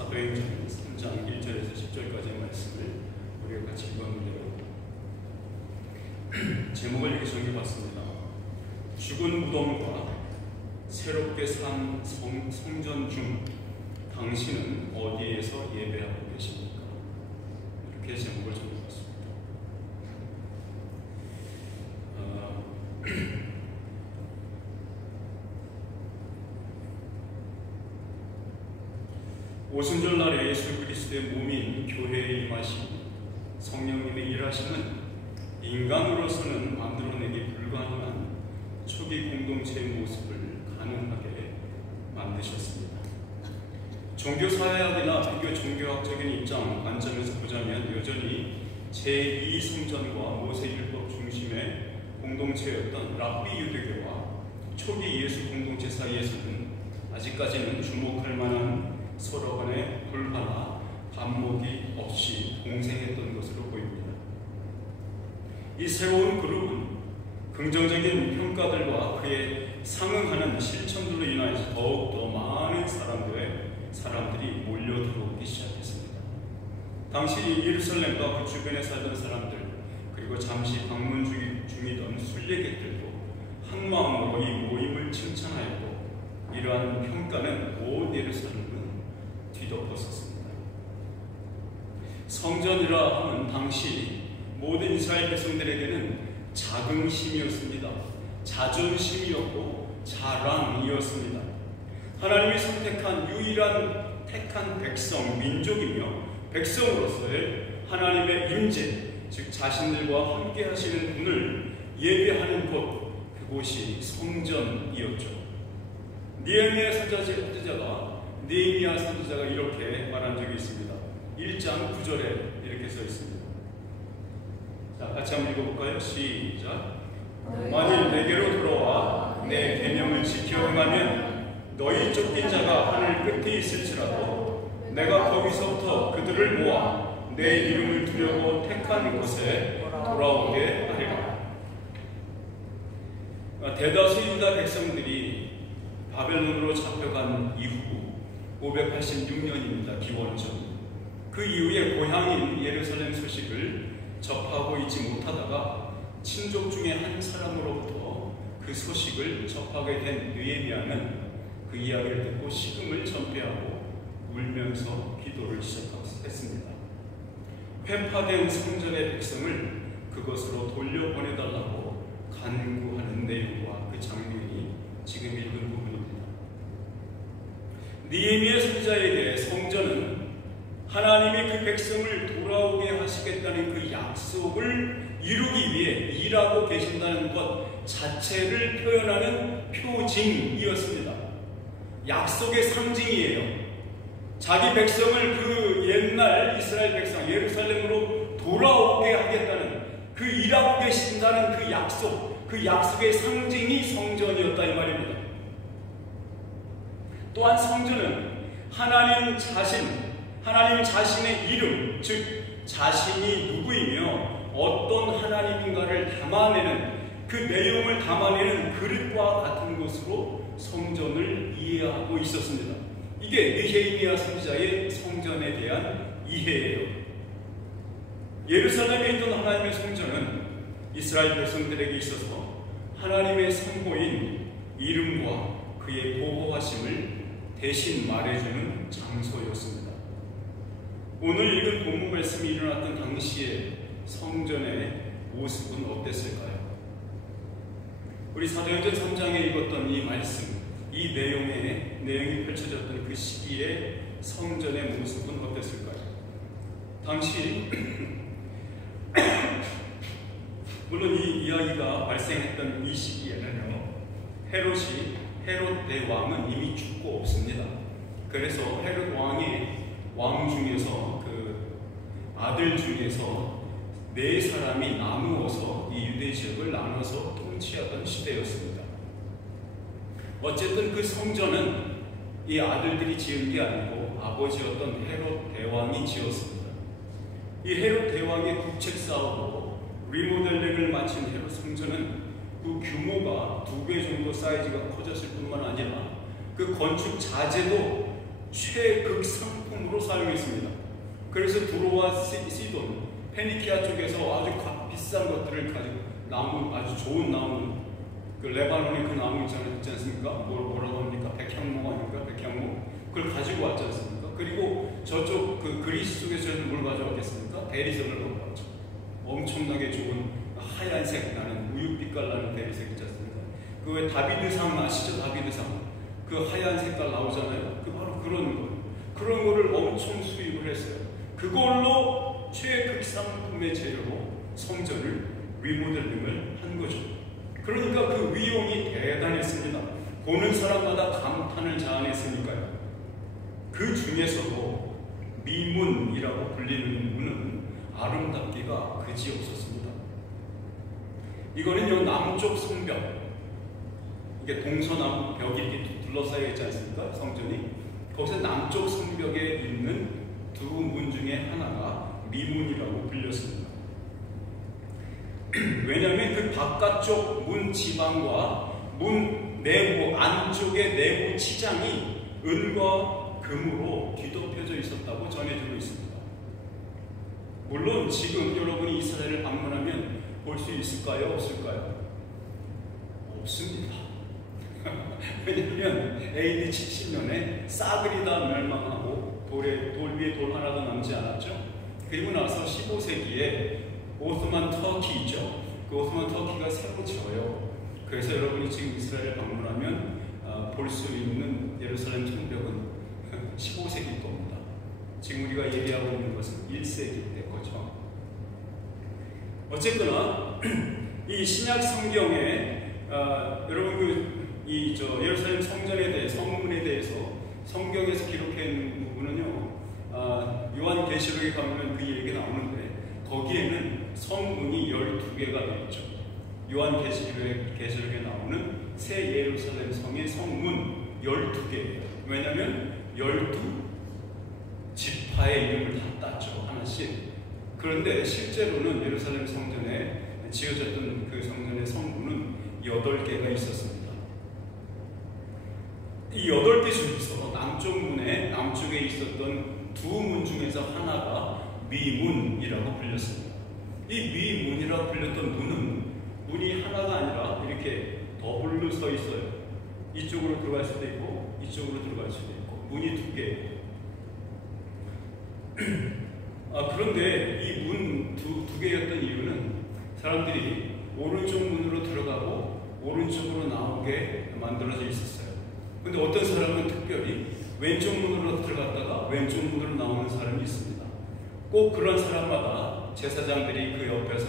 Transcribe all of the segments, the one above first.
사도행전 3장 1절에서 10절까지의 말씀을 우리가 같이 읽었는데요. 제목을 이렇게 정해봤습니다. 죽은 무덤과 새롭게 산 성전 중 당신은 어디에서 예배하고 계십니까? 이렇게 제목을 정해봤습니다. 오순절날에 예수 그리스도의 몸인 교회에 임하신 성령님의 일하심은 인간으로서는 만들어내기 불가능한 초기 공동체의 모습을 가능하게 만드셨습니다. 종교사회학이나 비교 종교학적인 입장 관점에서 보자면 여전히 제2성전과 모세율법 중심의 공동체였던 랍비 유대교와 초기 예수 공동체 사이에서는 아직까지는 주목할 만한 서로 간의 불화나 반목이 없이 공생했던 것으로 보입니다. 이 새로운 그룹은 긍정적인 평가들과 그에 상응하는 실천들로 인하여서 더욱더 많은 사람들이 몰려들어오기 시작했습니다. 당시 예루살렘과 그 주변에 살던 사람들, 그리고 잠시 방문 중이던 순례객들도 한마음으로 이 모임을 칭찬하였고, 이러한 평가는 온 예루살렘은 뒤덮었었습니다. 성전이라 하면 당시 모든 이스라엘 백성들에게는 자긍심이었습니다. 자존심이었고 자랑이었습니다. 하나님이 선택한 유일한 택한 백성, 민족이며 백성으로서의 하나님의 임재, 즉 자신들과 함께 하시는 분을 예배하는 곳, 그곳이 성전이었죠. 느헤미야 선지자가 이렇게 말한 적이 있습니다. 1장 9절에 이렇게 써 있습니다. 자, 같이 한번 읽어볼까요? 시작. 만일 내게로 돌아와 내 계명을 지켜 행하면 너희 쫓긴 자가 하늘 끝에 있을지라도 내가 거기서부터 그들을 모아 내 이름을 두려고 택한 곳에 돌아오게 하리라. 대다수 유다 백성들이 바벨론으로 잡혀간 이후 586년입니다. 기원전. 그 이후에 고향인 예루살렘 소식을 접하고 있지 못하다가 친족 중에 한 사람으로부터 그 소식을 접하게 된 느헤미야는 그 이야기를 듣고 식음을 전폐하고 울면서 기도를 시작했습니다. 회파된 성전의 백성을 그것으로 돌려보내달라고 간구하는 내용과 그 장면이 지금 읽은 부분입니다. 느헤미야 선지자에게 성전은 하나님이 그 백성을 돌아오게 하시겠다는 그 약속을 이루기 위해 일하고 계신다는 것 자체를 표현하는 표징이었습니다. 약속의 상징이에요. 자기 백성을 그 옛날 이스라엘 백성 예루살렘으로 돌아오게 하겠다는 그 일하고 계신다는 그 약속, 그 약속의 상징이 성전이었다 이 말입니다. 또한 성전은 하나님 자신의 이름, 즉 자신이 누구이며 어떤 하나님인가를 담아내는 그 내용을 담아내는 그릇과 같은 것으로 성전을 이해하고 있었습니다. 이게 느헤미야 선지자의 성전에 대한 이해예요. 예루살렘에 있던 하나님의 성전은 이스라엘 백성들에게 있어서 하나님의 선보인 이름과 그의 보호하심을 대신 말해주는 장소였습니다. 오늘 읽은 본문 말씀이 일어났던 당시의 성전의 모습은 어땠을까요? 우리 사도행전 3장에 읽었던 이 말씀, 이 내용이 펼쳐졌던 그 시기의 성전의 모습은 어땠을까요? 당시 물론 이 이야기가 발생했던 이 시기에는요, 헤롯 대왕은 이미 죽고 없습니다. 그래서 헤롯 왕 중에서 그 아들 중에서 4사람이 나누어서 이 유대 지역을 나눠서 통치하던 시대였습니다. 어쨌든 그 성전은 이 아들들이 지은 게 아니고 아버지였던 헤롯 대왕이 지었습니다. 이 헤롯 대왕의 국책 사업으로 리모델링을 마친 헤롯 성전은 그 규모가 2배 정도 사이즈가 커졌을 뿐만 아니라 그 건축 자재도 최극 상품으로 사용했습니다. 그래서 두로와 시돈, 페니키아 쪽에서 아주 비싼 것들을 가지고 나무, 아주 좋은 나무, 그 레바논의 그 나무 있지 않습니까? 뭐라고 합니까? 백향목 아닙니까? 백향목. 그걸 가지고 왔지 않습니까? 그리고 저쪽 그 그리스 쪽에서는 뭘 가져왔겠습니까? 대리석을 가져왔죠. 엄청나게 좋은 하얀색 나는 우윳빛깔 나는 대리석 있지 않습니까? 그 왜 다비드상 아시죠? 다비드상. 그 하얀 색깔 나오잖아요. 그 바로 그런 거를 엄청 수입을 했어요. 그걸로 최극 상품의 재료로 성전을 리모델링을 한 거죠. 그러니까 그 위용이 대단했습니다. 보는 사람마다 감탄을 자아냈으니까요. 그 중에서도 미문이라고 불리는 문은 아름답기가 그지없었습니다. 이거는요, 남쪽 성벽, 이게 동서남 벽이 이렇게 둘러싸여 있지 않습니까? 성전이. 거기서 남쪽 성벽에 있는 두 문 중에 하나가 미문이라고 불렸습니다. 왜냐하면 그 바깥쪽 문 지방과 문 내부 안쪽의 내부 치장이 은과 금으로 뒤덮여져 있었다고 전해지고 있습니다. 물론 지금 여러분이 이스라엘을 방문하면 볼 수 있을까요? 없을까요? 없습니다. 왜냐하면 AD 70년에 싸그리 다 멸망하고 돌 위에 돌 하나도 남지 않았죠. 그리고 나서 15세기에 오스만 터키 있죠. 그 오스만 터키가 새로 져요. 그래서 여러분이 지금 이스라엘 방문하면 볼 수 있는 예루살렘 성벽은 15세기 겁니다. 지금 우리가 얘기하고 있는 것은 1세기 때 거죠. 어쨌거나 이 신약 성경에 여러분 예루살렘 성전에 대해 성문에 대해서 성경에서 기록해 있는 부분은요, 요한계시록에 가면 그 얘기가 나오는데 거기에는 성문이 12개가 되어 있죠. 요한계시록에 나오는 새 예루살렘 성의 성문 12개예요. 왜냐하면 12지파의 이름을 다 땄죠. 하나씩. 그런데 실제로는 예루살렘 성전에 지어졌던 그 성전의 성문은 8개가 있었습니다. 이 8개 중에서 남쪽 문에 남쪽에 있었던 두 문 중에서 하나가 미문이라고 불렸습니다. 이 미문이라고 불렸던 문이 하나가 아니라 이렇게 더블로 서 있어요. 이쪽으로 들어갈 수도 있고 이쪽으로 들어갈 수도 있고 문이 2개예요. 그런데 이 문 두 개였던 이유는 사람들이 오른쪽 문으로 들어가고 오른쪽으로 나오게 만들어져 있었어요. 근데 어떤 사람은 특별히 왼쪽 문으로 들어갔다가 왼쪽 문으로 나오는 사람이 있습니다. 꼭 그런 사람마다 제사장들이 그 옆에서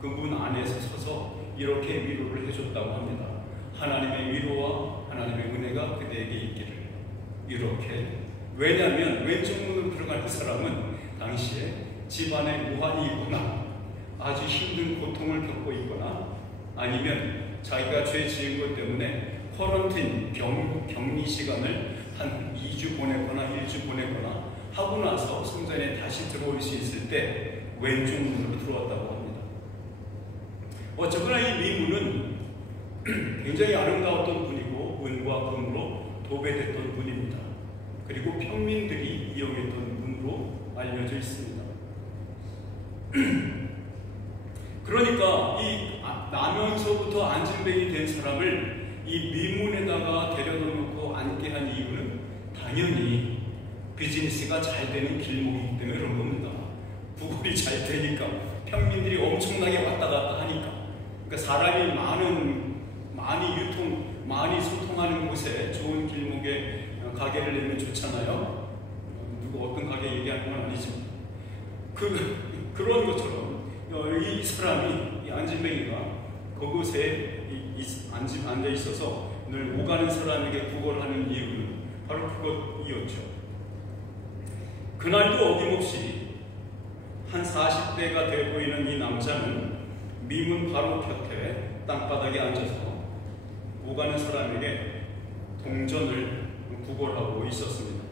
그 문 안에서 서서 이렇게 위로를 해줬다고 합니다. 하나님의 위로와 하나님의 은혜가 그대에게 있기를. 이렇게. 왜냐하면 왼쪽 문으로 들어가는 사람은 당시에 집안에 무한이 있거나 아주 힘든 고통을 겪고 있거나 아니면 자기가 죄 지은 것 때문에 쿼런틴 격리 시간을 한 2주 보냈거나 1주 보냈거나 하고 나서 성전에 다시 들어올 수 있을 때 왼쪽 문으로 들어왔다고 합니다. 어쨌거나 이 미문은 굉장히 아름다웠던 분이고 은과 금으로 도배됐던 분입니다. 그리고 평민들이 이용했던 문으로 알려져 있습니다. 그러니까 이 나면서부터 안진뱅이 된 사람을 이 미문에다가 데려다 놓고 앉게 한 이유는 당연히 비즈니스가 잘 되는 길목이기 때문에 그런 겁니다. 구글이 잘 되니까 평민들이 엄청나게 왔다 갔다 하니까. 그러니까 사람이 많이 소통하는 곳에 좋은 길목에 가게를 내면 좋잖아요. 누구 어떤 가게 얘기하는 건 아니지만 그런 것처럼 이 사람이 이 안진뱅이가 그곳에 앉아 있어서 늘 오가는 사람에게 구걸하는 이유는 바로 그것이었죠. 그날도 어김없이 한 40대가 돼 보이는 이 남자는 미문 바로 곁에 땅바닥에 앉아서 오가는 사람에게 동전을 구걸하고 있었습니다.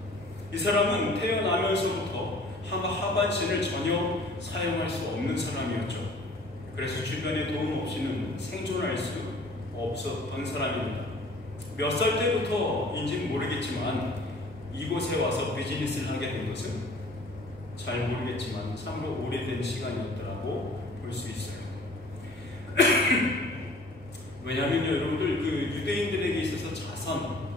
이 사람은 태어나면서부터 하반신을 전혀 사용할 수 없는 사람이었죠. 그래서 주변에 도움 없이는 생존할 수 없었던 사람입니다. 몇 살 때부터인지는 모르겠지만 이곳에 와서 비즈니스를 하게 된 것은 잘 모르겠지만 참으로 오래된 시간이었더라고 볼 수 있어요. 왜냐하면요, 여러분들 그 유대인들에게 있어서 자선,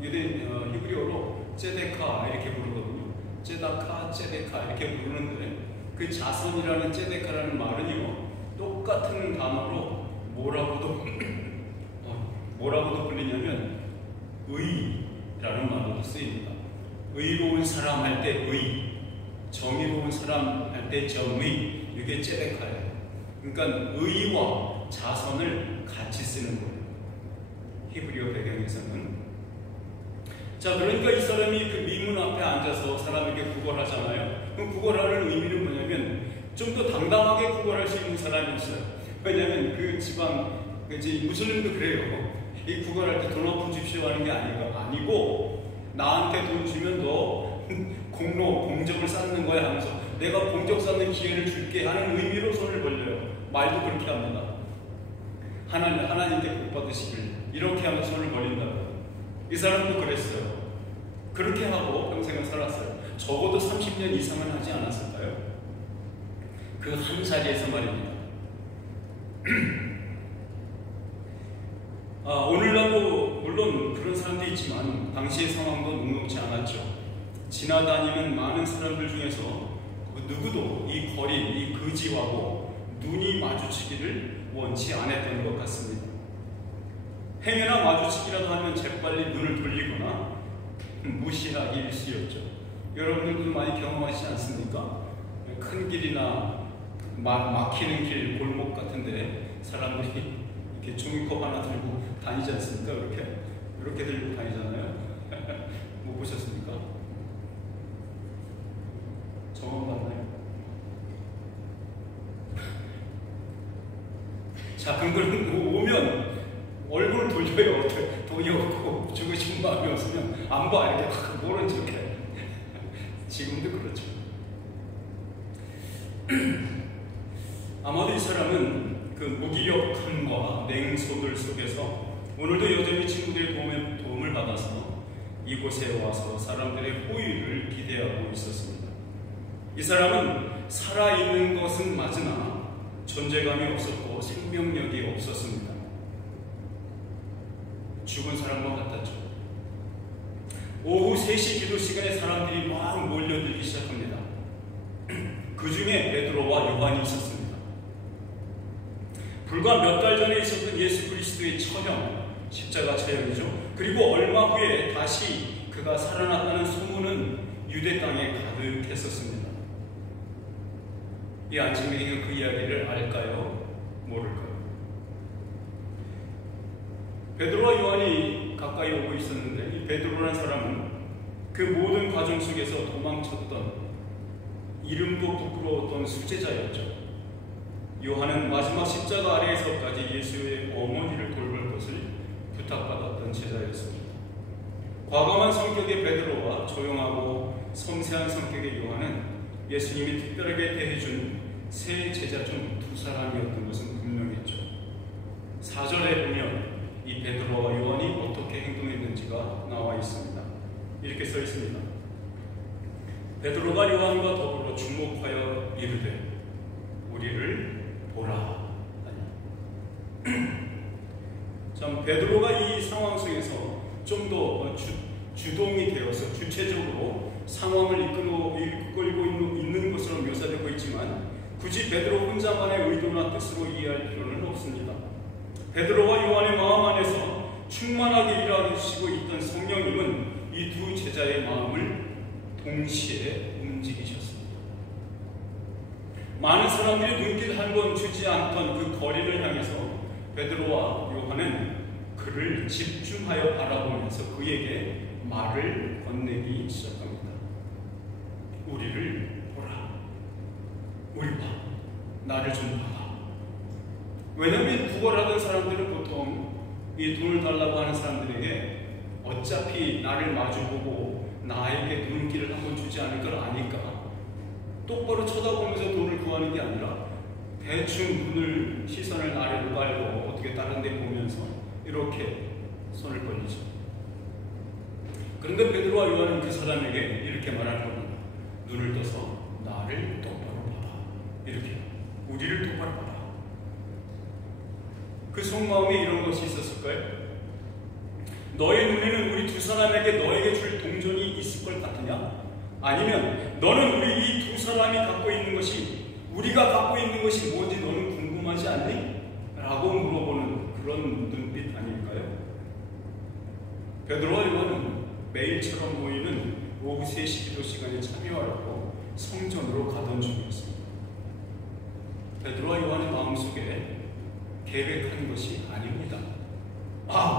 유대인 히브리어로 제데카 이렇게 부르거든요. 제다카, 제데카 이렇게 부르는데 그 자선이라는 제데카라는 말은요 똑같은 단어로 뭐라고도 불리냐면 의라는 말로도 쓰입니다. 의로운 사람 할 때 의, 정의로운 사람 할 때 정의, 이게 제데카예요. 그러니까 의와 자선을 같이 쓰는 거예요. 히브리어 배경에서는. 자, 그러니까 이 사람이 그 미문 앞에 앉아서 사람에게 구걸하잖아요. 그럼 구걸하는 의미는 뭐냐면 좀 더 당당하게 구걸할 수 있는 사람이었어요. 왜냐하면 그 지방, 무슬림도 그래요. 이 구걸할 때 돈 한 푼 줍시오 하는 게 아니고 나한테 돈 주면 너 공적을 쌓는 거야 하면서 내가 공적 쌓는 기회를 줄게 하는 의미로 손을 벌려요. 말도 그렇게 합니다. 하나님께 복 받으시길 이렇게 하면서 손을 벌린다고요. 이 사람도 그랬어요. 그렇게 하고 평생을 살았어요. 적어도 30년 이상은 하지 않았을까요? 그 한 자리에서 말입니다. 오늘날도 물론 그런 사람도 있지만 당시의 상황도 녹록지 않았죠. 지나다니는 많은 사람들 중에서 누구도 이 거리, 이 거지하고 눈이 마주치기를 원치 않았던 것 같습니다. 행여나 마주치기라도 하면 재빨리 눈을 돌리거나 무시하기 일쑤였죠. 여러분들도 많이 경험하시지 않습니까? 큰 길이나 막히는 길, 골목 같은데 사람들이 이렇게 종이컵 하나 들고 다니지 않습니까? 이렇게 들고 다니잖아요. 못 보셨습니까? 경험 받나요? 자, 그럼 오면 얼굴을 돌려요. 돈이 없고 주고 싶은 마음이 없으면 안 봐. 이렇게 모른 척해. 지금도 그렇죠. 아마도 이 사람은 그 무기력함과 냉소들 속에서 오늘도 여전히 친구들의 도움을 받아서 이곳에 와서 사람들의 호의를 기대하고 있었습니다. 이 사람은 살아있는 것은 맞으나 존재감이 없었고 생명력이 없었습니다. 죽은 사람과 같았죠. 오후 3시 기도 시간에 사람들이 막 몰려들기 시작합니다. 그 중에 베드로와 요한이 있었습니다. 불과 몇 달 전에 있었던 예수 그리스도의 처형, 십자가 처형이죠. 그리고 얼마 후에 다시 그가 살아났다는 소문은 유대 땅에 가득했었습니다. 이 안진뱅이가 그 이야기를 알까요? 모를까요? 베드로와 요한이 가까이 오고 있었는데 이 베드로라는 사람은 그 모든 과정 속에서 도망쳤던 이름도 부끄러웠던 수제자였죠. 요한은 마지막 십자가 아래에서까지 예수의 어머니를 돌볼 것을 부탁받았던 제자였습니다. 과감한 성격의 베드로와 조용하고 섬세한 성격의 요한은 예수님이 특별하게 대해준 세 제자 중 2사람이었던 것은 분명했죠. 4절에 보면 이 베드로와 요한이 어떻게 행동했는지가 나와 있습니다. 이렇게 써 있습니다. 베드로가 요한과 더불어 주목하여 이르되 우리를 보라. 참 베드로가 이 상황 속에서 좀 더 주동이 되어서 주체적으로 상황을 이끌고 있는 것으로 묘사되고 있지만 굳이 베드로 혼자만의 의도나 뜻으로 이해할 필요는 없습니다. 베드로와 요한의 마음 안에서 충만하게 일하시고 있던 성령님은 이 두 제자의 마음을 동시에 움직이셨습니다. 많은 사람들이 눈길 한 번 주지 않던 그 거리를 향해서 베드로와 요한은 그를 집중하여 바라보면서 그에게 말을 건네기 시작합니다. 우리를 보라. 우리 봐. 나를 좀 봐라. 왜냐하면 구걸하던 사람들은 보통 이 돈을 달라고 하는 사람들에게 어차피 나를 마주보고 나에게 눈길을 한번 주지 않을 걸 아니까 똑바로 쳐다보면서 돈을 구하는 게 아니라 대충 시선을 아래로 깔고 어떻게 다른 데 보면서 이렇게 손을 벌리죠. 그런데 베드로와 요한은 그 사람에게 이렇게 말할 겁니다. 눈을 떠서 나를 똑바로 봐봐. 이렇게 우리를 똑바로 봐봐. 그 속마음에 이런 것이 있었을까요? 너의 눈에는 우리 두 사람에게 너에게 줄 동전이 있을 것 같으냐? 아니면 너는 우리 이 두 사람이 갖고 있는 것이, 우리가 갖고 있는 것이 뭔지 너는 궁금하지 않니? 라고 물어보는 그런 눈빛 아닐까요? 베드로와 요한은 매일처럼 모이는 오후 3시 기도 시간에 참여하려고 성전으로 가던 중이었습니다. 베드로와 요한의 마음속에 계획한 것이 아닙니다.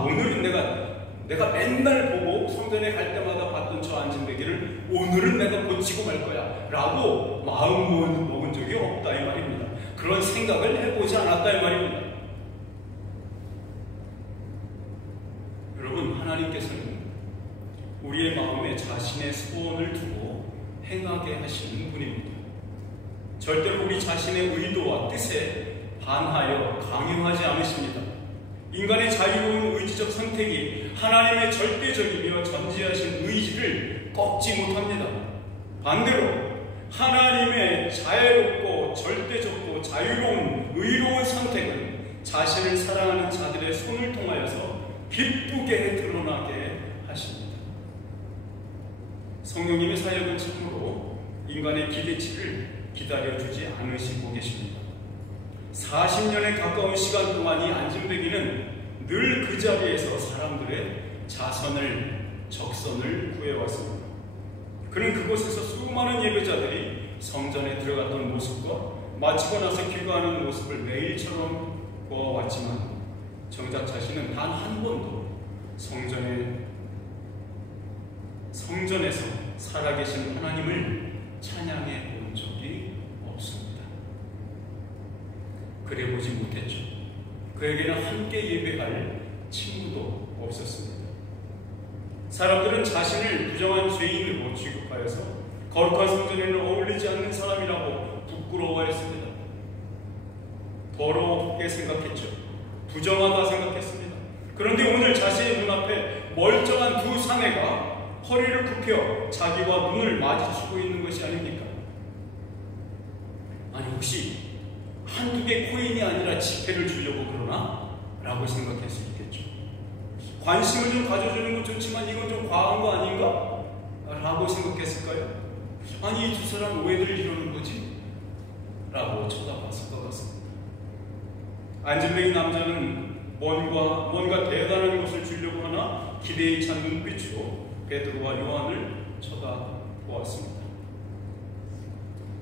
오늘은 내가 맨날 보고 성전에 갈 때마다 봤던 저 안진뱅이를 오늘은 내가 고치고 말 거야 라고 마음 먹은 적이 없다 이 말입니다. 그런 생각을 해보지 않았다 이 말입니다. 여러분, 하나님께서는 우리의 마음에 자신의 소원을 두고 행하게 하시는 분입니다. 절대로 우리 자신의 의도와 뜻에 반하여 강요하지 않으십니다. 인간의 자유로운 의지적 선택이 하나님의 절대적이며 전지하신 의지를 꺾지 못합니다. 반대로 하나님의 자유롭고 절대적고 자유로운 의로운 선택은 자신을 사랑하는 자들의 손을 통하여서 기쁘게 드러나게 하십니다. 성령님의 사역은 참으로 인간의 기대치를 기다려주지 않으시고 계십니다. 40년에 가까운 시간 동안 이 안진뱅이는 늘 그 자리에서 사람들의 자선을, 적선을 구해왔습니다. 그는 그곳에서 수많은 예배자들이 성전에 들어갔던 모습과 마치고 나서 귀가하는 모습을 매일처럼 보아왔지만 정작 자신은 단 한 번도 성전에서 살아계신 하나님을 찬양해 본 적이 없습니다. 그래 보지 못했죠. 그에게는 함께 예배할 친구도 없었습니다. 사람들은 자신을 부정한 죄인으로 취급하여서 거룩한 성전에는 어울리지 않는 사람이라고 부끄러워했습니다. 더럽게 생각했죠. 부정하다 생각했습니다. 그런데 오늘 자신의 눈앞에 멀쩡한 두 사내가 허리를 굽혀 자기와 눈을 마주치고 있는 것이 아닙니까? 아니, 혹시 한두 개 코인이 아니라 지폐를 주려고 그러나? 라고 생각할 수 있겠죠. 관심을 좀 가져주는 건 좋지만 이건 좀 과한 거 아닌가? 라고 생각했을까요? 아니, 이 두 사람 왜들 이러는 거지? 라고 쳐다봤을 것 같습니다. 안진뱅이 남자는 뭔가 대단한 것을 주려고 하나 기대에 찬 눈빛으로 베드로와 요한을 쳐다보았습니다.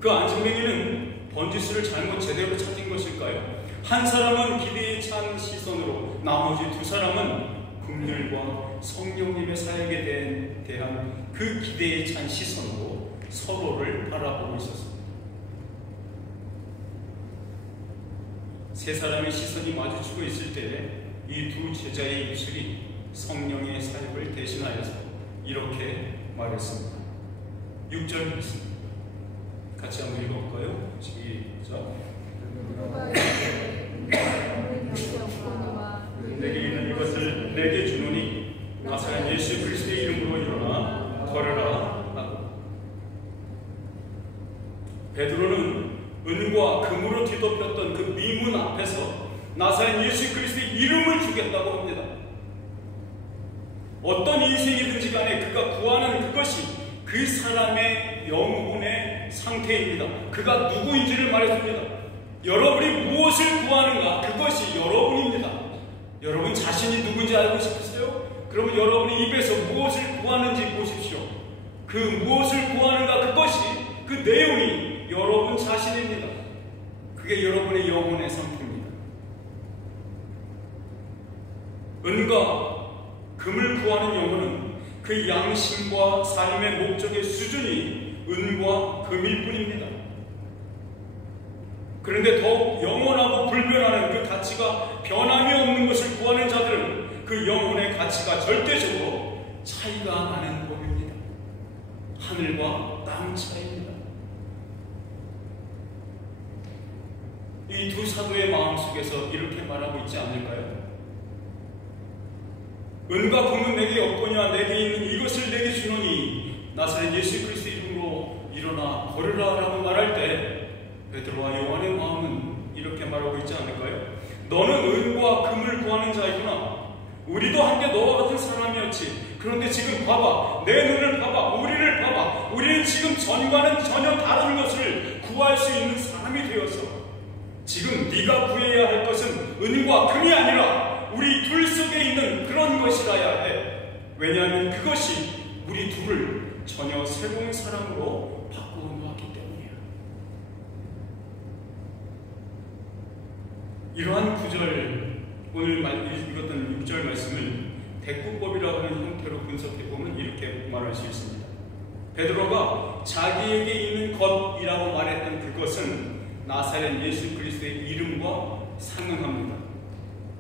그 안진뱅이는 번지수를 잘못 제대로 찾은 것일까요? 한 사람은 기대에 찬 시선으로, 나머지 두 사람은 긍휼과 성령님의 사역에 대한 그 기대에 찬 시선으로 서로를 바라보고 있었습니다. 세 사람의 시선이 마주치고 있을 때 이 두 제자의 입술이 성령의 사역을 대신하여서 이렇게 말했습니다. 6절 말씀 같이 한번 읽어볼까요? 시작. 내게 있는 이것을 내게 주노니 나사렛 예수 그리스도의 이름으로 일어나 걸으라 하고. 베드로는 은과 금으로 뒤덮였던 그 미문 앞에서 나사렛 예수 그리스도의 이름을 주겠다고 합니다. 어떤 인생이든지 간에 그가 구하는 그것이 그 사람의 영혼의 상태입니다. 그가 누구인지를 말해줍니다. 여러분이 무엇을 구하는가? 그것이 여러분입니다. 여러분 자신이 누군지 알고 싶으세요? 그러면 여러분이 입에서 무엇을 구하는지 보십시오. 그 무엇을 구하는가? 그것이, 그 내용이 여러분 자신입니다. 그게 여러분의 영혼의 상태입니다. 은과 금을 구하는 영혼은 그 양심과 삶의 목적의 수준이 은과 금일 뿐입니다. 그런데 더욱 영원하고 불변하는 그 가치가 변함이 없는 것을 구하는 자들은 그 영혼의 가치가 절대적으로 차이가 나는 법입니다. 하늘과 땅 차이입니다. 이 두 사도의 마음속에서 이렇게 말하고 있지 않을까요? 은과 금은 내게 없거냐 내게 있는 이것을 내게 주노니 나사렛 예수 그리스도 이름으로 일어나 걸으라 라고 말할 때 베드로와 요한의 마음은 이렇게 말하고 있지 않을까요? 너는 은과 금을 구하는 자이구나. 우리도 한때 너와 같은 사람이었지. 그런데 지금 봐봐, 내 눈을 봐봐, 우리를 봐봐. 우리는 지금 전과는 전혀 다른 것을 구할 수 있는 사람이 되었어. 지금 네가 구해야 할 것은 은과 금이 아니라 우리 둘 속에 있는 그런 것이라야 해. 왜냐하면 그것이 우리 둘을 전혀 새로운 사람으로 바꾸어 놓았기 때문이야. 이러한 구절, 오늘 읽었던 6절 말씀을 대꾸법이라고 하는 형태로 분석해보면 이렇게 말할 수 있습니다. 베드로가 자기에게 있는 것이라고 말했던 그것은 나사렛 예수 그리스도의 이름과 상응합니다.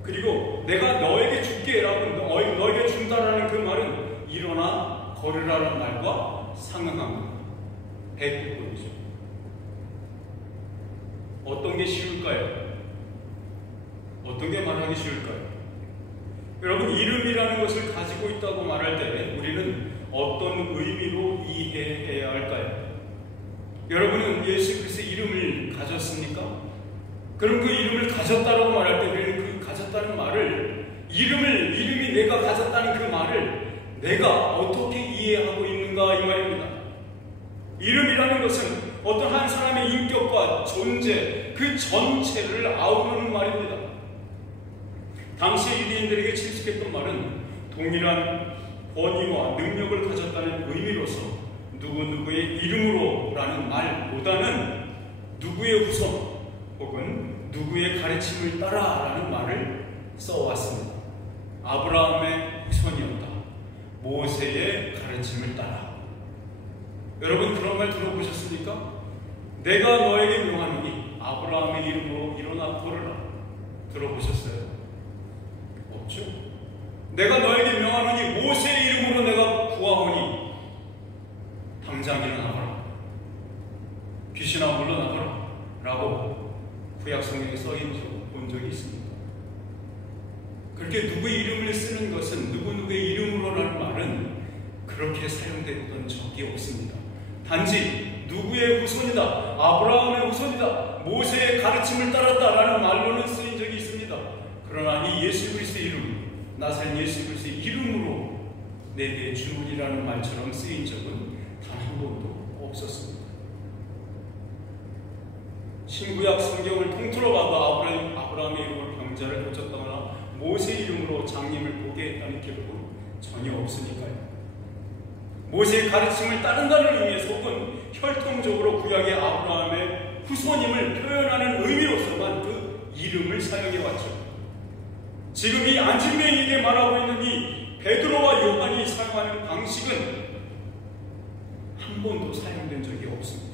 그리고 내가 너에게 줄게라고 너에게 준다라는 그 말은 일어나 걸으라는 말과 상응합니다. 대꾸법이죠. 어떤 게 쉬울까요? 어떤 게 말하기 쉬울까요? 여러분, 이름이라는 것을 가지고 있다고 말할 때 우리는 어떤 의미로 이해해야 할까요? 여러분은 예수 그리스도의 이름을 가졌습니까? 그럼 그 이름을 가졌다라고 말할 때 우리는 그 가졌다는 말을 이름이 내가 가졌다는 그 말을 내가 어떻게 이해하고 있는가 이 말입니다. 이름이라는 것은 어떤 한 사람의 인격과 존재 그 전체를 아우르는 말입니다. 당시 유대인들에게 친숙했던 말은 동일한 권위와 능력을 가졌다는 의미로서 누구누구의 이름으로라는 말보다는 누구의 후손 혹은 누구의 가르침을 따라라는 말을 써왔습니다. 아브라함의 후손이었다. 모세의 가르침을 따라. 여러분, 그런 말 들어보셨습니까? 내가 너에게 명하노니 아브라함의 이름으로 일어나 걸으라. 들어보셨어요? 없죠? 내가 너에게 명하노니 모세의 이름으로 내가 구하오니 당장 일어나거라. 귀신아 물러나거라 라고 구약성경에 본 적이 있습니다. 그렇게 누구의 이름을 쓰는 것은 누구누구의 이름으로라는 말은 그렇게 사용됐던 적이 없습니다. 단지 누구의 후손이다, 아브라함의 후손이다, 모세의 가르침을 따랐다라는 말로는 쓰인 적이 있습니다. 그러나 이 예수 그리스도의 이름, 나사렛 예수 그리스도의 이름으로 내게 주문이라는 말처럼 쓰인 적은 단 한 번도 없었습니다. 신구약 성경을 통틀어 봐도 아브라함의 이름으로 병자를 고쳤다거나 모세의 이름으로 장님을 보게 했다는 기록은 전혀 없으니까요. 모세의 가르침을 따른다는 의미에서 혹은 혈통적으로 구약의 아브라함의 후손임을 표현하는 의미로서만 그 이름을 사용해왔죠. 지금 이 안진뱅이에게 말하고 있는 이 베드로와 요한이 사용하는 방식은 한 번도 사용된 적이 없습니다.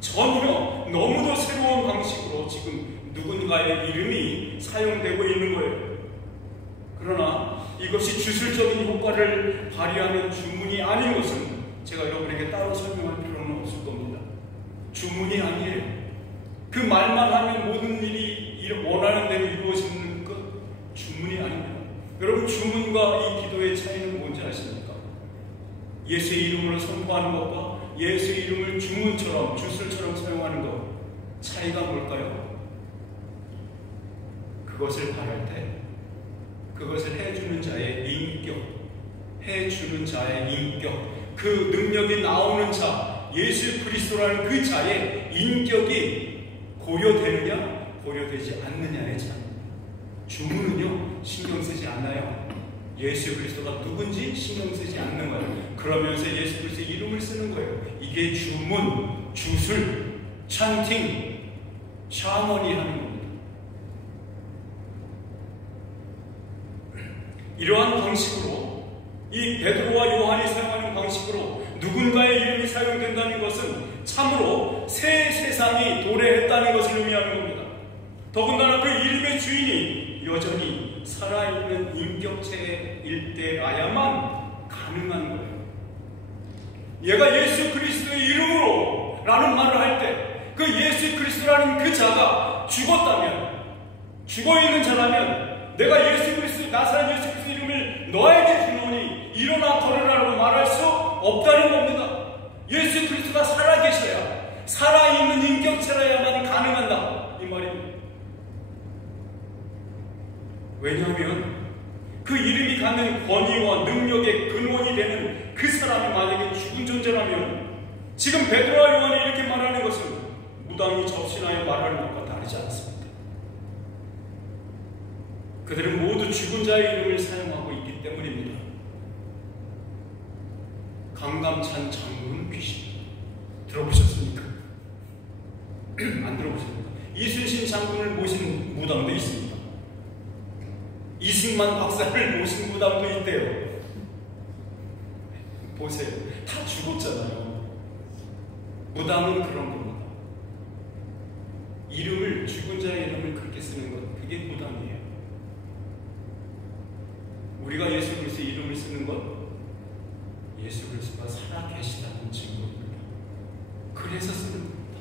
전혀 너무도 새로운 방식으로 지금 누군가의 이름이 사용되고 있는 거예요. 그러나 이것이 주술적인 효과를 발휘하는 주문이 아닌 것은 제가 여러분에게 따로 설명할 필요는 없을 겁니다. 주문이 아니에요. 그 말만 하면 모든 일이 원하는 대로 이루어지는 것, 주문이 아닙니다. 여러분, 주문과 이 기도의 차이는 뭔지 아십니까? 예수의 이름으로 선포하는 것과 예수의 이름을 주문처럼, 주술처럼 사용하는 것, 차이가 뭘까요? 그것을 바랄 때 그것을 해주는 자의 인격, 해주는 자의 인격, 그 능력이 나오는 자, 예수 그리스도라는 그 자의 인격이 고려되느냐, 고려되지 않느냐의 차이. 주문은요, 신경 쓰지 않아요. 예수 그리스도가 누군지 신경 쓰지 않는 거예요. 그러면서 예수 그리스도의 이름을 쓰는 거예요. 이게 주문, 주술, 찬팅, 샤머니 하는 겁니다. 이러한 방식으로, 이 베드로와 요한이 사용하는 방식으로 누군가의 이름이 사용된다는 것은 참으로 새 세상이 도래했다는 것을 의미하는 겁니다. 더군다나 그 이름의 주인이 여전히 살아있는 인격체일 때야만 가능한 거예요. 얘가 예수 그리스도의 이름으로 라는 말을 할 때 그 예수 그리스도라는 그 자가 죽었다면, 죽어있는 자라면 내가 예수 그리스도, 나사렛 예수 그리스도 이름을 너에게 주노니 일어나 걸으라고 말할 수 없다는 겁니다. 예수 그리스도가 살아계셔야, 살아있는 인격체라야만 가능한다, 이 말입니다. 왜냐하면 그 이름이 갖는 권위와 능력의 근원이 되는 그 사람이 만약에 죽은 존재라면 지금 베드로와 요한이 이렇게 말하는 것은 무당이 접신하여 말하는 것과 다르지 않습니다. 그들은 모두 죽은 자의 이름을 사용하고 있기 때문입니다. 강감찬 장군 귀신 들어보셨습니까? 안 들어보셨습니까? 이순신 장군을 모신 무당도 있습니다. 이승만 박사를 모신 무당도 있대요. 보세요. 다 죽었잖아요. 무당은 그런 겁니다. 이름을, 죽은 자의 이름을 그렇게 쓰는 것, 그게 무당이에요. 우리가 예수 그리스도의 이름을 쓰는 것, 예수 그리스도가 살아계시다는 증거입니다. 그래서 쓰는 겁니다.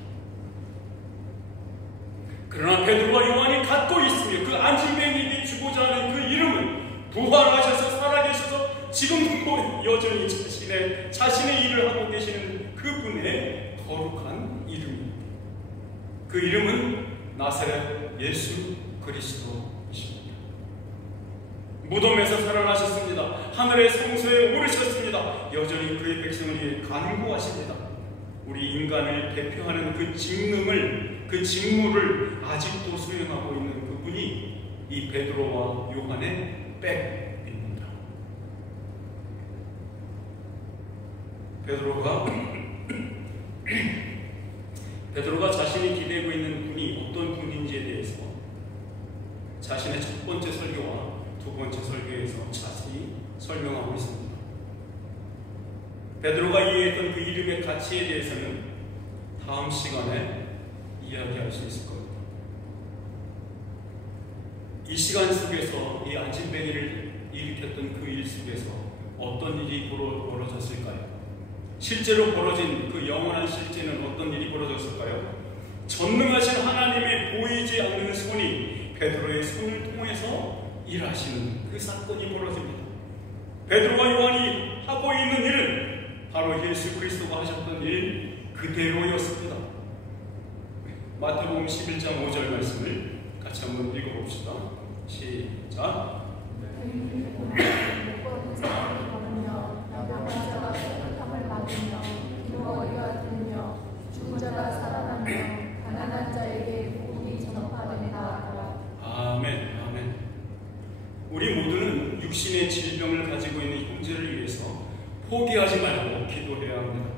그러나 베드로와 요한이 갖고 있으며 그 안진뱅이에게 주고자 하는 그 이름은 부활하셔서 살아계셔서 지금도 여전히 자신의 일을 하고 계시는 그분의 거룩한 이름입니다. 그 이름은 나사렛 예수 그리스도이십니다. 무덤에서 살아나셨습니다. 하늘의 성소에 오르셨습니다. 여전히 그의 백성을 위해 간구하십니다. 우리 인간을 대표하는 그 직능을, 그 직무를 아직도 수행하고 있는 그분이 이 베드로와 요한의 백입니다. 베드로가 자신이 기대고 있는 분이 어떤 분인지에 대해서 자신의 첫 번째 설교와 두 번째 설교에서 자세히 설명하고 있습니다. 베드로가 이해했던 그 이름의 가치에 대해서는 다음 시간에 이야기할 수 있을 겁니다. 이 시간 속에서 이 안진뱅이를 일으켰던 그 일 속에서 어떤 일이 벌어졌을까요? 실제로 벌어진 그 영원한 실제는 어떤 일이 벌어졌을까요? 전능하신 하나님의 보이지 않는 손이 베드로의 손을 통해서 일하시는 그 사건이 벌어집니다. 베드로와 요한이 하고 있는 일은 바로 예수 그리스도가 하셨던 일 그대로였습니다. 마태복음 11장 5절 말씀을 같이 한번 읽어봅시다. 시작. 아멘, 아멘. 우리 모두는 육신의 질병을 가지고 있는 형제를 위해서 포기하지 말고 기도해야 합니다.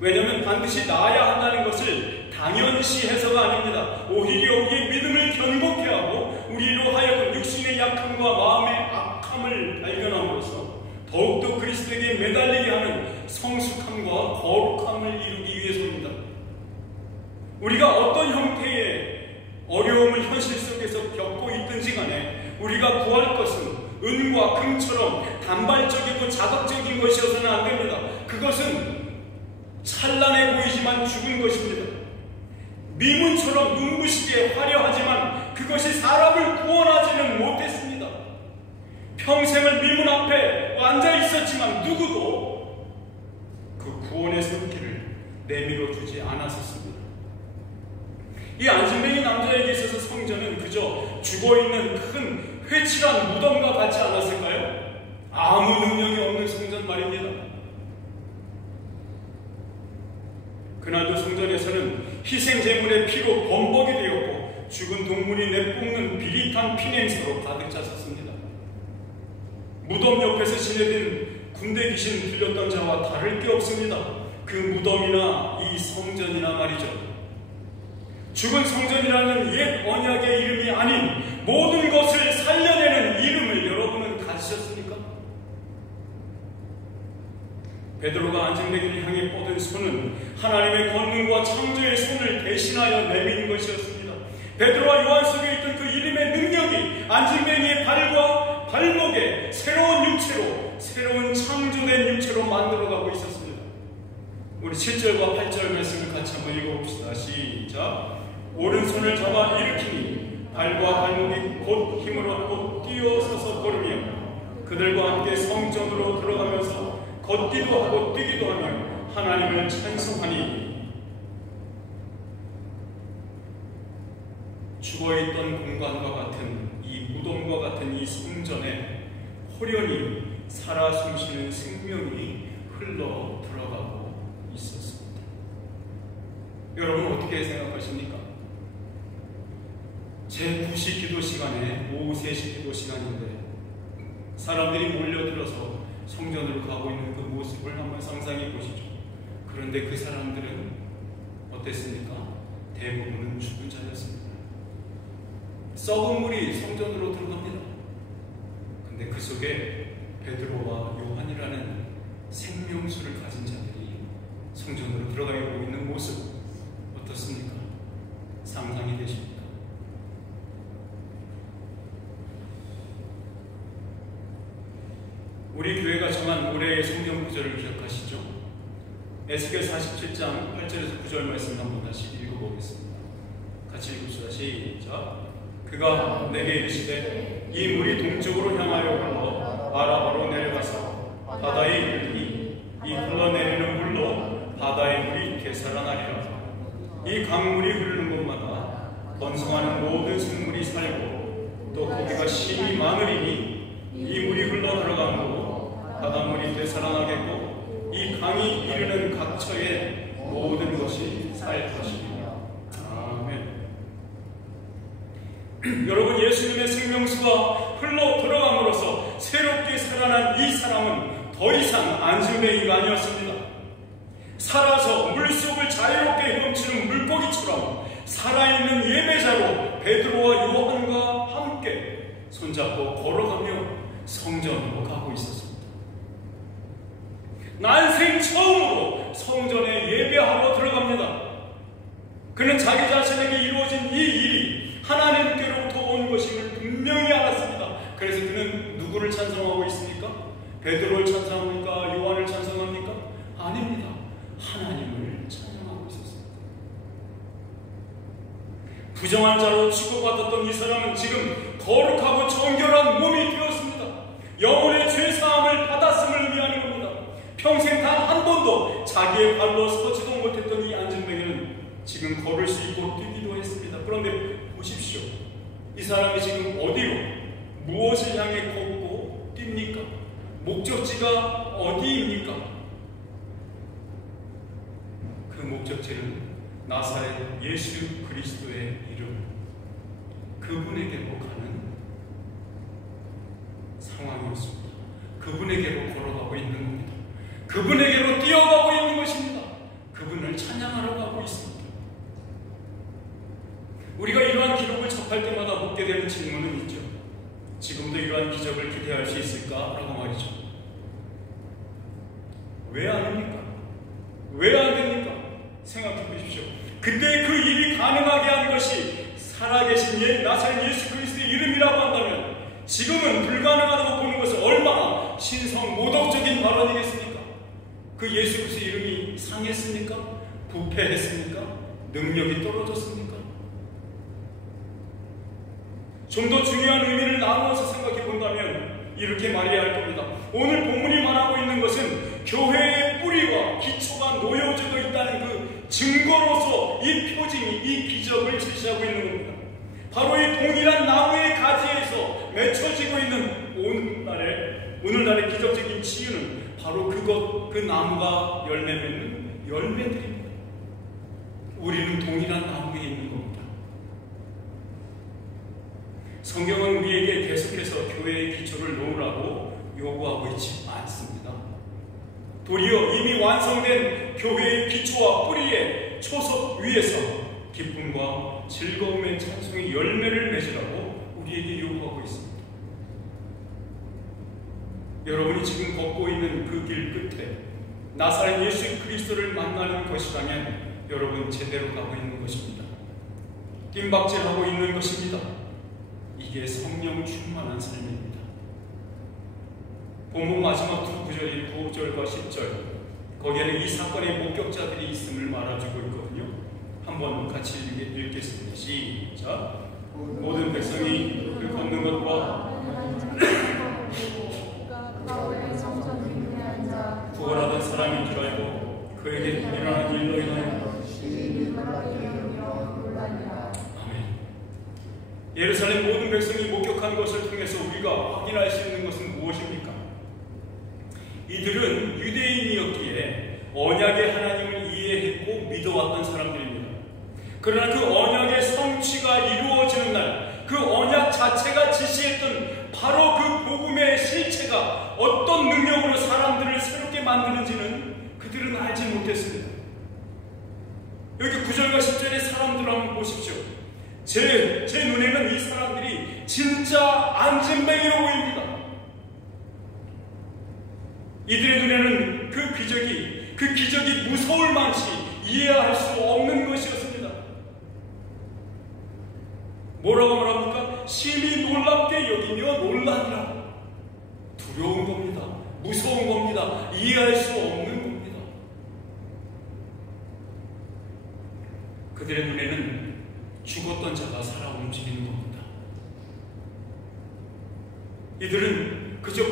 왜냐하면 반드시 나아야 한다는 것을 당연시 해서가 아닙니다. 오히려 우리의 믿음을 견고케 하고 우리로 하여금 육신의 약함과 마음의 악함을 발견함으로써 더욱더 그리스도에게 매달리게 하는 성숙함과 거룩함을 이루기 위해서입니다. 우리가 어떤 형태의 어려움을 현실 속에서 겪고 있든지 간에 우리가 구할 것은 은과 금처럼 단발적이고 자극적인 것이어서는 안 됩니다. 그것은 찬란해 보이지만 죽은 것입니다. 미문처럼 눈부시게 화려하지만 그것이 사람을 구원하지는 못했습니다. 평생을 미문 앞에 앉아 있었지만 누구도 그 구원의 손길을 내밀어 주지 않았었습니다. 이 안진뱅이 남자에게 있어서 성전은 그저 죽어있는 큰 회칠한 무덤과 같지 않았을까요? 아무 능력이 없는 성전 말입니다. 그날도 성전에서는 희생제물의 피로 범벅이 되었고 죽은 동물이 내뿜는 비릿한 피냄새로 가득 찼었습니다. 무덤 옆에서 지내던 군대 귀신 들렸던 자와 다를 게 없습니다. 그 무덤이나 이 성전이나 말이죠. 죽은 성전이라는 옛 언약의 이름이 아닌 모든 것을 살려내는 이름을 여러분은 가지셨습니까? 베드로가 안진뱅이를 향해 뻗은 손은 하나님의 권능과 창조의 손을 대신하여 내민 것이었습니다. 베드로와 요한 속에 있던 그 이름의 능력이 안진뱅이의 발과 발목에 새로운 육체로, 새로운 창조된 육체로 만들어가고 있었습니다. 우리 7절과 8절 말씀을 같이 한번 읽어봅시다. 시작. 오른손을 잡아 일으키니 발과 발목이 곧 힘을 얻고 뛰어서서 걸으며 그들과 함께 성전으로 들어가면서 걷기도 하고 뛰기도 하며 하나님을 찬송하니 죽어있던 공간과 같은 이 무덤과 같은 이 성전에 호련히 살아 숨쉬는 생명이 흘러 들어가고 있었습니다. 여러분 어떻게 생각하십니까? 제9시 기도 시간에 오후 3시 기도 시간인데 사람들이 몰려들어서 성전으로 가고 있는 그 모습을 한번 상상해 보시죠. 그런데 그 사람들은 어땠습니까? 대부분은 죽은 자였습니다. 썩은 물이 성전으로 들어갑니다. 근데 그 속에 베드로와 요한이라는 생명수를 가진 자들이 성전으로 들어가고 있는 모습 어떻습니까? 상상이 되십니까? 우리 교회가 정한 올해의 성경 구절을 기억하시죠? 에스겔 47장 8절에서 9절 말씀 한번 다시 읽어보겠습니다. 같이 읽읍시다. 시작. 그가 내게 이르시되 이 물이 동쪽으로 향하여 흘러 아라바로 내려가서 바다에 이르니 이 흘러내리는 물로 바다의 물이 되살아나리라. 이 강물이 흐르는 곳마다 번성하는 모든 생물이 살고 또 고기가 심히 많으리니 이 물이 흘러 들어가므로 바닷물이 되살아나겠고 이 강이 이르는 각처에 모든 것이 살 것이니라. 아멘. 여러분 예수님의 생명수가 흘러 들어감으로써 새롭게 살아난 이 사람은 더 이상 안진뱅이가 아니었습니다. 살아서 물속을 자유롭게 헤엄치는 물고기처럼 살아있는 예배자로 베드로와 요한과 함께 손잡고 걸어가며 성전으로 가고 있었습니다. 난생 처음으로 성전에 예배하러 들어갑니다. 그는 자기 자신에게 이루어진 이 일이 하나님께로부터 온 것임을 분명히 알았습니다. 그래서 그는 누구를 찬송하고 있습니까? 베드로를 찬송합니까? 요한을 찬송합니까? 아닙니다. 하나님을 찬양하고 있었습니다. 부정한 자로 취급받았던 이 사람은 지금 거룩하고 정결한 몸이 되었습니다. 영혼의 죄사함을 받았음을 의미하는 겁니다. 평생 단 한 번도 자기의 발로 서지도 못했던 이 안진뱅이는 지금 걸을 수 있고 뛰기도 했습니다. 그런데 보십시오. 이 사람이 지금 어디로, 무엇을 향해 걷고 뜁니까? 목적지가 어디입니까? 그 목적지는 나사렛 예수 그리스도의 이름, 그분에게로 가는 상황이었습니다. 그분에게로 걸어가고 있는 겁니다. 그분에게로 뛰어가고 있는 것입니다. 그분을 찬양하러 가고 있습니다. 우리가 이러한 기록을 접할 때마다 묻게 되는 질문은 있죠. 지금도 이러한 기적을 기대할 수 있을까라고 말이죠. 왜 아닙니까? 왜 안 됩니까? 생각해 보십시오. 그때 그 일이 가능하게 한 것이 살아계신 나사렛 예수 그리스도의 이름이라고 한다면 지금은 불가능하다고 보는 것은 얼마나 신성 모독적인 발언이겠습니까? 그 예수 그리스도의 이름이 상했습니까? 부패했습니까? 능력이 떨어졌습니까? 좀 더 중요한 의미를 나누어서 생각해 본다면 이렇게 말해야 할 겁니다. 오늘 본문이 말하고 있는 것은 교회의 뿌리와 기초가 놓여져 있다는 그 증거로서 이 표징이, 이 기적을 제시하고 있는 겁니다. 바로 이 동일한 나무의 가지에서 맺혀지고 있는 오늘날의 기적적인 치유는 바로 그 나무가 열매 맺는 열매들입니다. 우리는 동일한 나무에 있는 겁니다. 성경은 우리에게 계속해서 교회의 기초를 놓으라고 요구하고 있지 않습니다. 도리어 이미 완성된 교회의 기초와 뿌리의 초석 위에서 기쁨과 즐거움의 찬송의 열매를 맺으라고 우리에게 요구하고 있습니다. 여러분이 지금 걷고 있는 그 길 끝에 나사렛 예수 그리스도를 만나는 것이라면 여러분 제대로 가고 있는 것입니다. 뜀박질하고 있는 것입니다. 이게 성령 충만한 삶입니다. 본문 마지막 두 구절이 9절과 10절, 거기에는 이 사건의 목격자들이 있음을 말해주고 있거든요. 한번 같이 읽겠습니다. 시작. 모든 백성이 그 걷는 것과 구원하던 사람인 줄 알고 그에게 일어난 일로 인하여 아멘. 예루살렘 모든 백성이 목격한 것을 통해서 우리가 확인할 수 있는 것은 무엇입니까? 이들은 유대인이었기에 언약의 하나님을 이해했고 믿어왔던 사람들입니다. 그러나 그 언약의 성취가 이루어지는 날, 그 언약 자체가 지시했던 바로 그 복음의 실체가 어떤 능력으로 사람들을 새롭게 만드는지는 그들은 알지 못했습니다. 여기 9절과 10절의 사람들을 한번 보십시오. 제 눈에는 이 사람들이 진짜 안진뱅이로 보입니다. 이들의 눈에는 그 기적이 무서울 만치 이해할 수 없는 것이었습니다. 뭐라고 말합니까? 심히 놀랍게 여기며 놀라니라. 두려운 겁니다. 무서운 겁니다. 이해할 수 없는 겁니다. 그들의 눈에는 죽었던 자가 살아 움직이는 겁니다. 이들은 그저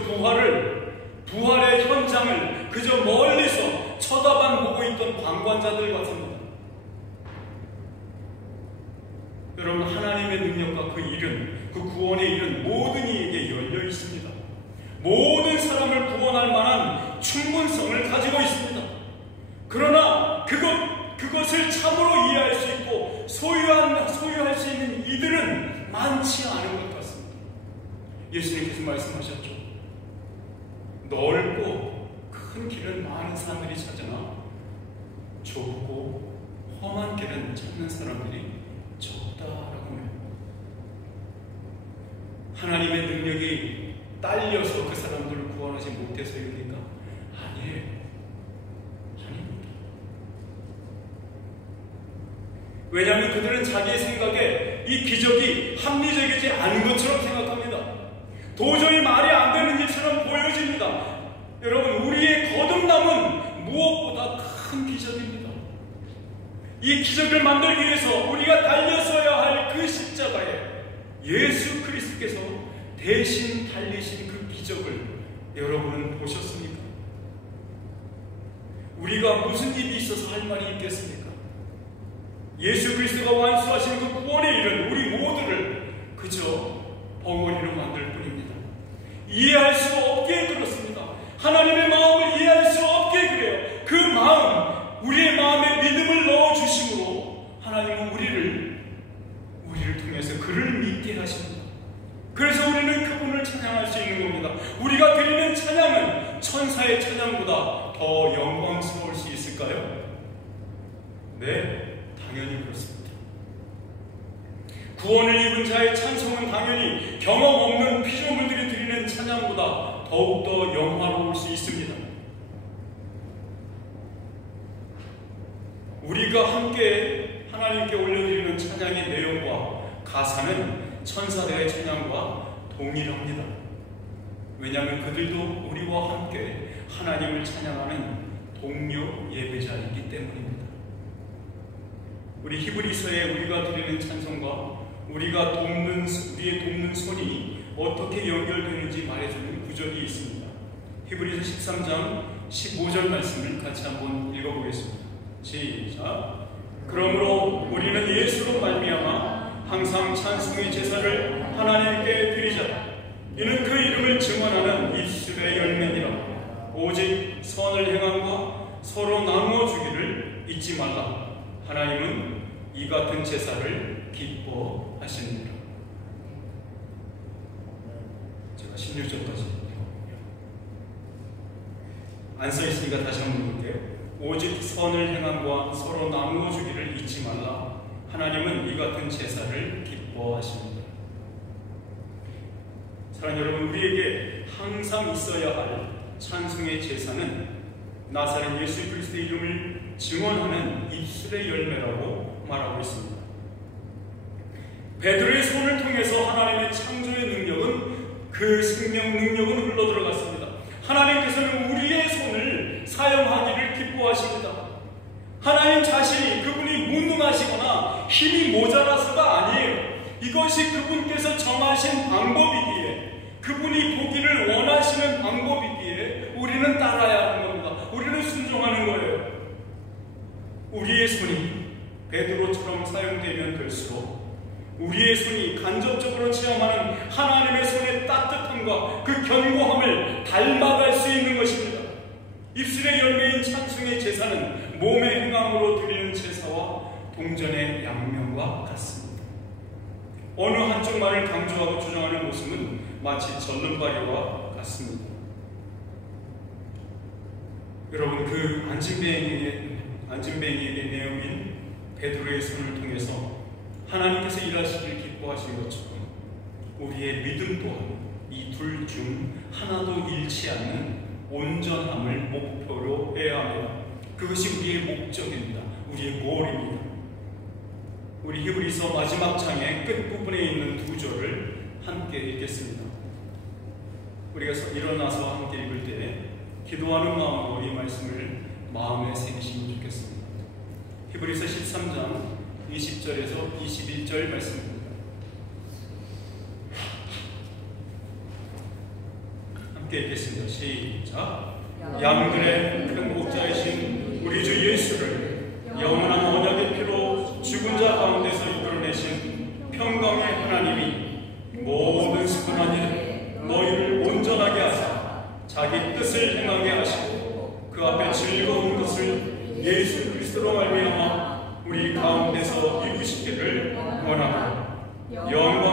부활의 현장을 그저 멀리서 쳐다만 보고 있던 방관자들 같습니다. 여러분, 하나님의 능력과 그 일은, 그 구원의 일은 모든 이에게 열려 있습니다. 모든 사람을 구원할 만한 충분성을 가지고 있습니다. 그러나 그것을 참으로 이해할 수 있고 소유할 수 있는 이들은 많지 않은 것 같습니다. 예수님께서 말씀하셨죠. 넓고 큰 길은 많은 사람들이 찾으나 좁고 험한 길은 찾는 사람들이 적다라고 합니다. 하나님의 능력이 딸려서 그 사람들을 구원하지 못해서입니까? 아니에요. 아닙니다. 왜냐하면 그들은 자기의 생각에 이 기적이 합리적이지 않은 것처럼 생각합니다. 도저히 말이 안 되는 일처럼 보여집니다. 여러분, 우리의 거듭남은 무엇보다 큰 기적입니다. 이 기적을 만들기 위해서 우리가 달려서야 할 그 십자가에 예수 그리스도께서 대신 달리신 그 기적을 여러분은 보셨습니까? 우리가 무슨 일이 있어서 할 말이 있겠습니까? 예수 그리스도가 완수하신 그 구원의 일은 우리 모두를 그저 벙어리로 만들 뿐입니다. 이해할 수 없게 그렇습니다. 하나님의 마음을 이해할 수 없게 그래요. 그 마음, 우리의 마음에 믿음을 넣어주심으로 하나님은 우리를 통해서 그를 믿게 하십니다. 그래서 우리는 그분을 찬양할 수 있는 겁니다. 우리가 드리는 찬양은 천사의 찬양보다 더 영광스러울 수 있을까요? 네, 당연히 그렇습니다. 구원을 입은 자의 찬송은 당연히 경험 없는 피조물들이 드리는 찬양보다 더욱더 영화로울 수 있습니다. 우리가 함께 하나님께 올려드리는 찬양의 내용과 가사는 천사들의 찬양과 동일합니다. 왜냐하면 그들도 우리와 함께 하나님을 찬양하는 동료 예배자이기 때문입니다. 우리 히브리서에 우리가 드리는 찬송과 우리의 돕는 손이 어떻게 연결되는지 말해주는 구절이 있습니다. 히브리서 13장 15절 말씀을 같이 한번 읽어보겠습니다. 시작. 그러므로 우리는 예수로 말미암아 항상 찬송의 제사를 하나님께 드리자. 이는 그 이름을 증언하는 입술의 열매니라. 오직 선을 행함과 서로 나누어 주기를 잊지 말라. 하나님은 이 같은 제사를 기뻐하시느니라. 제가 16절까지 안 써있으니까 다시 한번 볼게요. 오직 선을 행함과 서로 나누어 주기를 잊지 말라. 하나님은 이 같은 제사를 기뻐하십니다. 사랑하는 여러분, 우리에게 항상 있어야 할 찬송의 제사는 나사렛 예수 그리스도의 이름을 증언하는 입술의 열매라고 말하고 있습니다. 베드로의 손을 통해서 하나님의 창조의 능력은, 그 생명 능력은 흘러들어갔습니다. 하나님께서는 우리의 손을 사용하기를 기뻐하십니다. 하나님 자신이 그분이 무능하시거나 힘이 모자라서가 아니에요. 이것이 그분께서 정하신 방법이기에 그분이 보기를 원하시는 방법이기에 우리는 따라야 하는 겁니다. 우리는 순종하는 거예요. 우리의 손이 베드로처럼 사용되면 될수록 우리의 손이 간접적으로 체험하는 하나님의 손의 따뜻함과 그 견고함을 닮아갈 수 있는 것입니다. 입술의 열매인 찬송의 제사는 몸의 행함으로 드리는 제사와 동전의 양면과 같습니다. 어느 한쪽만을 강조하고 주장하는 모습은 마치 절름발이와 같습니다. 여러분, 그 안진뱅이에게 내어민 베드로의 손을 통해서 하나님께서 일하시길 기뻐하시는 것처럼 우리의 믿음 또한 이 둘 중 하나도 잃지 않는 온전함을 목표로 해야 합니다. 그것이 우리의 목적입니다. 우리의 골입니다. 우리 히브리서 마지막 장의 끝부분에 있는 두 절을 함께 읽겠습니다. 우리가 일어나서 함께 읽을 때 기도하는 마음으로 이 말씀을 마음에 새기시면 좋겠습니다. 히브리서 13장 20절에서 21절 말씀입니다. 함께 읽겠습니다. 시작. 양들의 큰 목자이신 우리 주 예수를 영원한 언약의 피로 죽은 자 가운데서 이끌어내신 평강의 하나님이 모든 선한 일에 너희를 온전하게 하사 자기 뜻을 행하게 하시고 그 앞에 즐거운 것을 예수 그리스도로 말미암아 우리 가운데서 이루시기를 원하고 영광